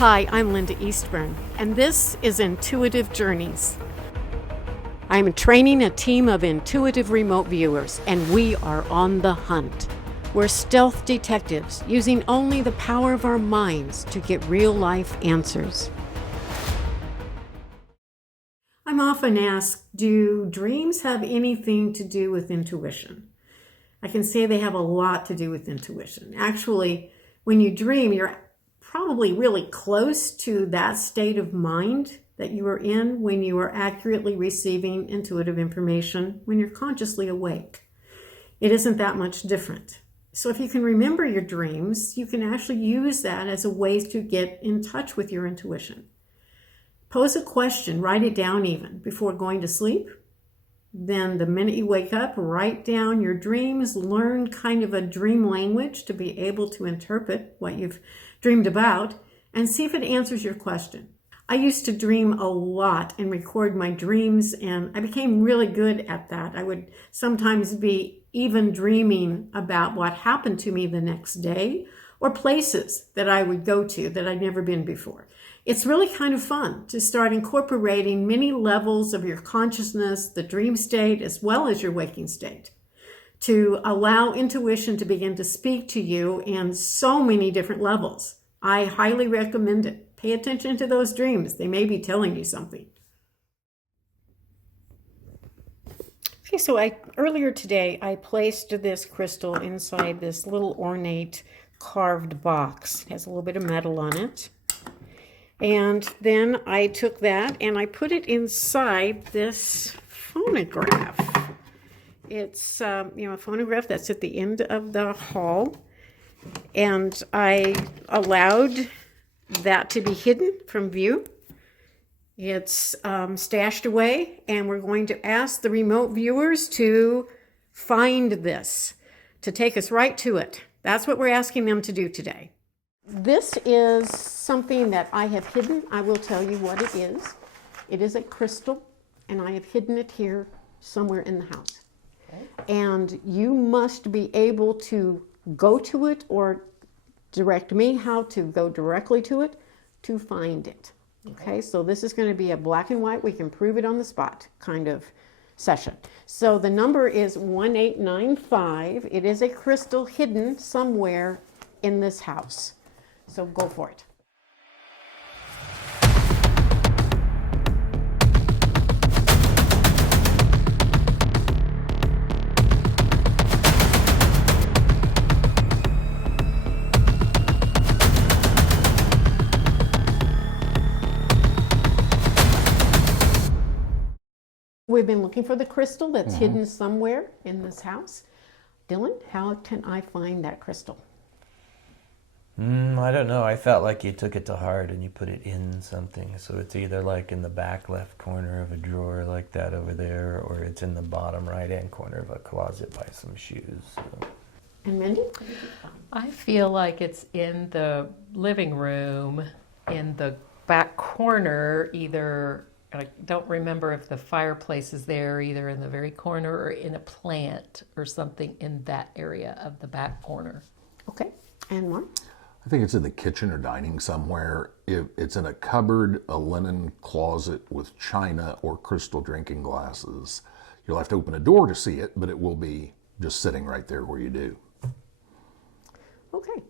Hi, I'm Linda Eastburn, and this is Intuitive Journeys. I'm training a team of intuitive remote viewers, and we are on the hunt. We're stealth detectives using only the power of our minds to get real-life answers. I'm often asked, do dreams have anything to do with intuition? I can say they have a lot to do with intuition. Actually, when you dream, you're probably really close to that state of mind that you were in when you were accurately receiving intuitive information when you're consciously awake. It isn't that much different. So if you can remember your dreams, you can actually use that as a way to get in touch with your intuition. Pose a question, write it down even before going to sleep. Then the minute you wake up, write down your dreams, learn kind of a dream language to be able to interpret what you've dreamed about, and see if it answers your question. I used to dream a lot and record my dreams, and I became really good at that. I would sometimes be even dreaming about what happened to me the next day or places that I would go to that I'd never been before. It's really kind of fun to start incorporating many levels of your consciousness, the dream state, as well as your waking state, to allow intuition to begin to speak to you in so many different levels. I highly recommend it. Pay attention to those dreams. They may be telling you something. Okay, so earlier today, I placed this crystal inside this little ornate carved box. It has a little bit of metal on it. And then I took that and I put it inside this phonograph. It's a phonograph that's at the end of the hall. And I allowed that to be hidden from view. It's stashed away, and we're going to ask the remote viewers to find this, to take us right to it. That's what we're asking them to do today. This is something that I have hidden. I will tell you what it is. It is a crystal, and I have hidden it here somewhere in the house. Okay. And you must be able to go to it or direct me how to go directly to it to find it. Okay, so this is going to be a black and white, we can prove it on the spot kind of session. So the number is 1895. It is a crystal hidden somewhere in this house. So go for it. We've been looking for the crystal that's hidden somewhere in this house. Dylan, how can I find that crystal? I don't know. I felt like you took it to heart and you put it in something. So it's either like in the back left corner of a drawer like that over there, or it's in the bottom right-hand corner of a closet by some shoes. So. And Mindy? I feel like it's in the living room, in the back corner, either, I don't remember if the fireplace is there, either in the very corner or in a plant or something in that area of the back corner. Okay, and Mark? I think it's in the kitchen or dining somewhere. If it's in a cupboard, a linen closet with china or crystal drinking glasses. You'll have to open a door to see it, but it will be just sitting right there where you do. Okay.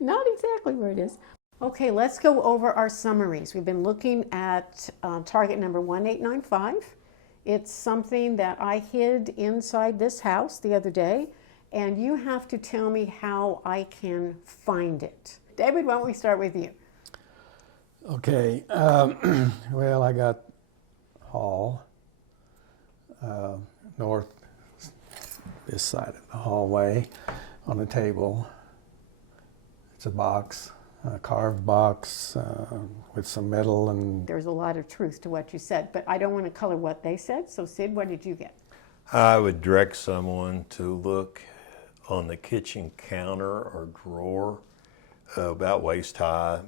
Not exactly where it is. Okay, let's go over our summaries. We've been looking at target number 1895. It's something that I hid inside this house the other day, and you have to tell me how I can find it. David, why don't we start with you? Okay, well, I got hall, north, this side of the hallway, on the table. It's a box, a carved box with some metal and... There's a lot of truth to what you said, but I don't want to color what they said. So Sid, what did you get? I would direct someone to look on the kitchen counter or drawer about waist high,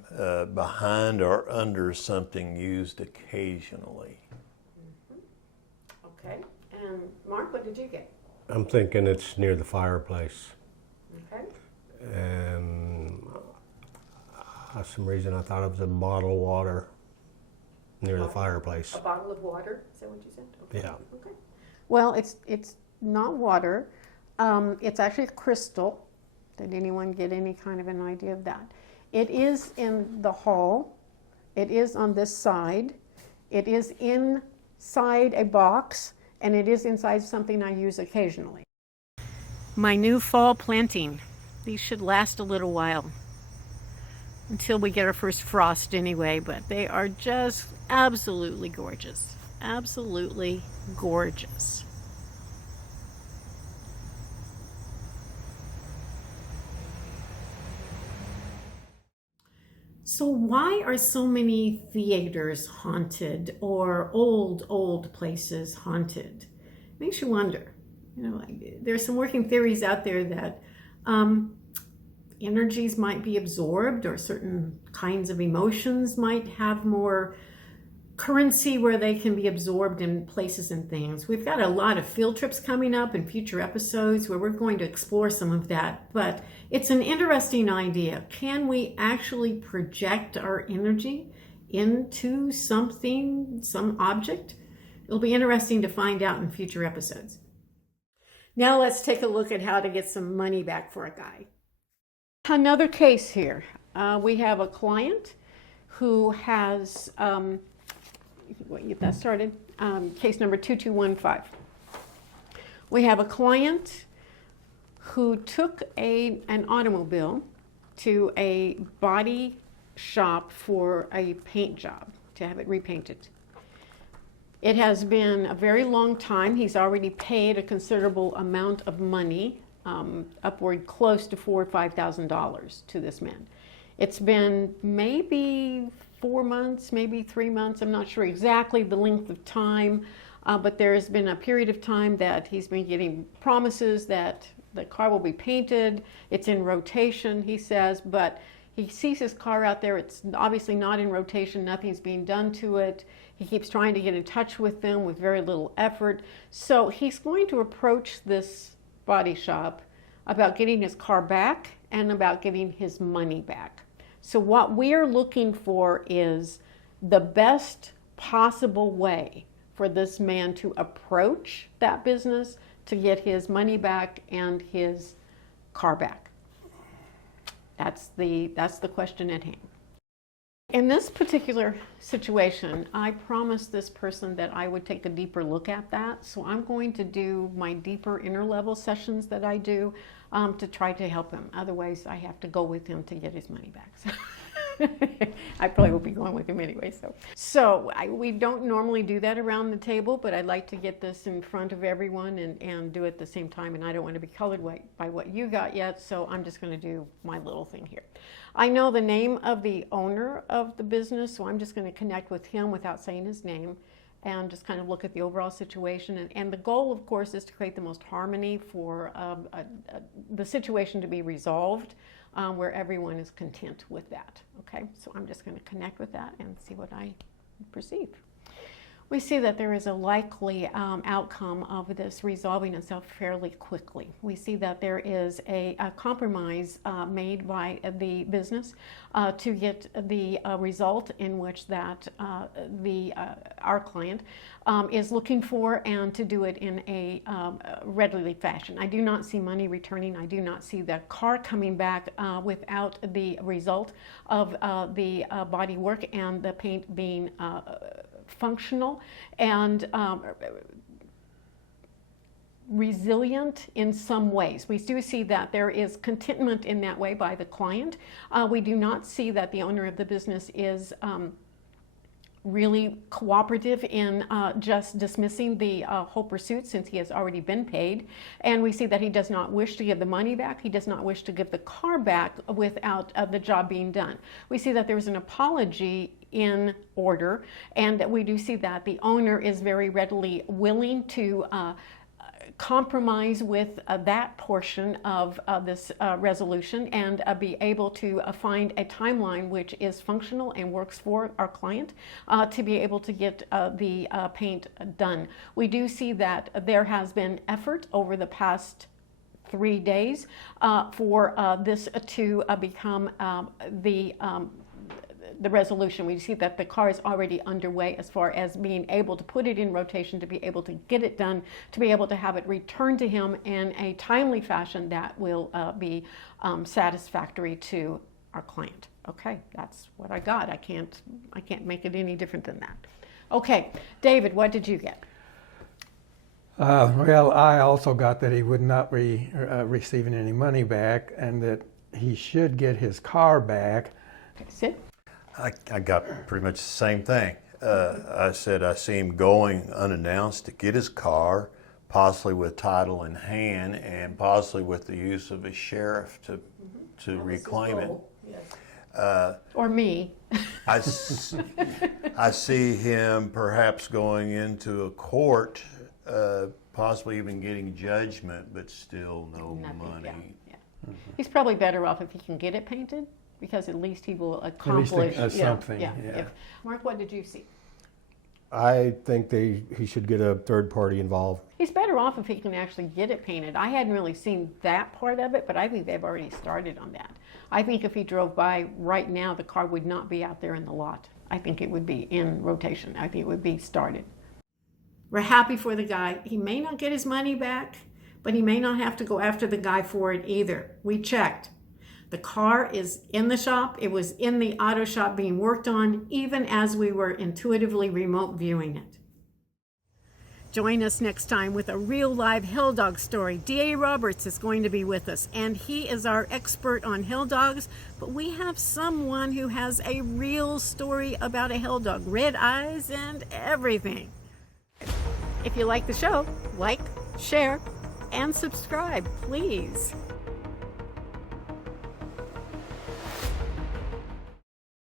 behind or under something used occasionally. Okay, and Mark, what did you get? I'm thinking it's near the fireplace. Okay. And for some reason I thought it was a bottle of water near the fireplace. A bottle of water, is that what you said? Okay. Yeah. Okay. Well, it's not water. It's actually crystal. Did anyone get any kind of an idea of that? It is in the hall. It is on this side. It is inside a box, and it is inside something I use occasionally. My new fall planting. These should last a little while, until we get our first frost anyway, but they are just absolutely gorgeous. Absolutely gorgeous. So why are so many theaters haunted or old places haunted? Makes you wonder. You know, there's some working theories out there that energies might be absorbed, or certain kinds of emotions might have more currency where they can be absorbed in places and things. We've got a lot of field trips coming up in future episodes where we're going to explore some of that, but it's an interesting idea. Can we actually project our energy into something, some object? It'll be interesting to find out in future episodes. Now let's take a look at how to get some money back for a guy. Another case here. We have a client who has, get that started, case number 2215. We have a client who took an automobile to a body shop for a paint job, to have it repainted. It has been a very long time. He's already paid a considerable amount of money, upward close to $4,000 or $5,000 to this man. It's been maybe 4 months, maybe 3 months. I'm not sure exactly the length of time, but there has been a period of time that he's been getting promises that the car will be painted. It's in rotation, he says, but he sees his car out there. It's obviously not in rotation. Nothing's being done to it. He keeps trying to get in touch with them with very little effort. So he's going to approach this body shop about getting his car back and about getting his money back. So what we're looking for is the best possible way for this man to approach that business to get his money back and his car back. That's the question at hand. In this particular situation, I promised this person that I would take a deeper look at that. So I'm going to do my deeper inner level sessions that I do to try to help him. Otherwise, I have to go with him to get his money back. So I probably will be going with him anyway. So we don't normally do that around the table, but I'd like to get this in front of everyone and do it at the same time. And I don't want to be colored by what you got yet, so I'm just going to do my little thing here. I know the name of the owner of the business, so I'm just going to connect with him without saying his name and just kind of look at the overall situation. And the goal, of course, is to create the most harmony for the situation to be resolved where everyone is content with that. Okay, so I'm just going to connect with that and see what I perceive. We see that there is a likely outcome of this resolving itself fairly quickly. We see that there is a compromise made by the business to get the result in which that our client is looking for, and to do it in a readily fashion. I do not see money returning. I do not see the car coming back without the result of the body work and the paint being functional and resilient in some ways. We do see that there is contentment in that way by the client. We do not see that the owner of the business is really cooperative in just dismissing the whole pursuit, since he has already been paid. And we see that he does not wish to give the money back. He does not wish to give the car back without the job being done. We see that there is an apology in order, and that we do see that the owner is very readily willing to compromise with that portion of this resolution and be able to find a timeline which is functional and works for our client to be able to get the paint done. We do see that there has been effort over the past 3 days for this to become the resolution. We see that the car is already underway as far as being able to put it in rotation, to be able to get it done, to be able to have it returned to him in a timely fashion that will be satisfactory to our client. Okay, that's what I got. I can't make it any different than that. Okay, David, what did you get? Well, I also got that he would not be receiving any money back, and that he should get his car back. Okay, Sid? I got pretty much the same thing. I said I see him going unannounced to get his car, possibly with title in hand, and possibly with the use of a sheriff to reclaim it. Yes. Or me. I see him perhaps going into a court, possibly even getting judgment, but still no money. Yeah. He's probably better off if he can get it painted, because at least he will accomplish something. Yeah. Mark, what did you see? I think he should get a third party involved. He's better off if he can actually get it painted. I hadn't really seen that part of it, but I think they've already started on that. I think if he drove by right now, the car would not be out there in the lot. I think it would be in rotation. I think it would be started. We're happy for the guy. He may not get his money back, but he may not have to go after the guy for it either. We checked. The car is in the shop. It was in the auto shop being worked on, even as we were intuitively remote viewing it. Join us next time with a real live hell dog story. D.A. Roberts is going to be with us, and he is our expert on hell dogs, but we have someone who has a real story about a hell dog, red eyes and everything. If you like the show, like, share, and subscribe, please.